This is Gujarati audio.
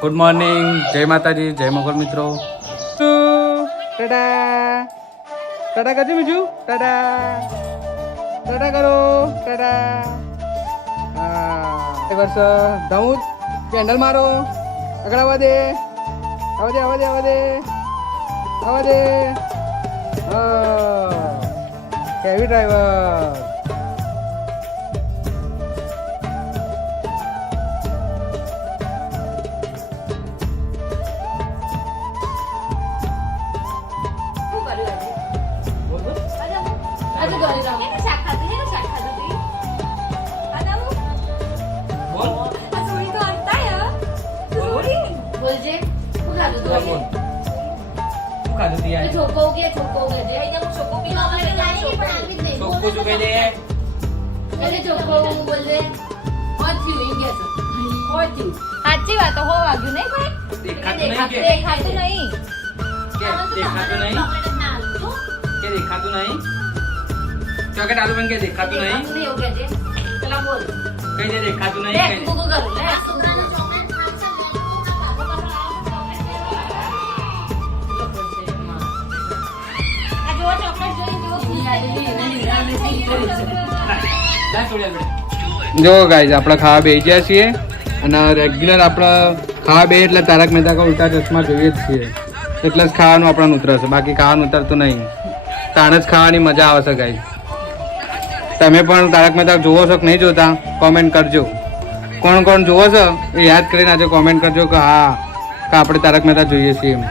ગુડ મોર્નિંગ, જય માતાજી, જય મોગલ મિત્રો. ટાટા ટાટા કરજો બીજું, ટાટા ટાટા કરો, ટાટા. હા વર્ષ ધઉં કેન્ડલ મારો, આગળ આવવા દે, આવવા દે, આવવા દે, આવવા દે, આવવા દે. Heavy driver. સાચી વાત હો વાગ્યું નહીં ભાઈ દેખાતું નહીં દેખાતું નહીં ચોકેટ આલુ બન કે દેખાતું નહીં કઈ દે દેખાતું નહીં જો ગાઈઝ આપણે ખાવા બેસી ગયા છીએ અને રેગ્યુલર આપણે ખાવા બે એટલે તારક મહેતા કા ઉલ્ટા ચશ્મા જોઈએ જ છીએ એટલે જ ખાવાનું આપણને ઉતરશે, બાકી ખાવાનું ઉતરતું નહીં. તાણ જ ખાવાની મજા આવે છે ગાઈઝ. તમે પણ તારક મહેતા જોવો છો કે નહીં જોતા કોમેન્ટ કરજો. કોણ કોણ જોવો છો એ યાદ કરીને આજે કોમેન્ટ કરજો કે હા કે આપણે તારક મહેતા જોઈએ છીએ એમ.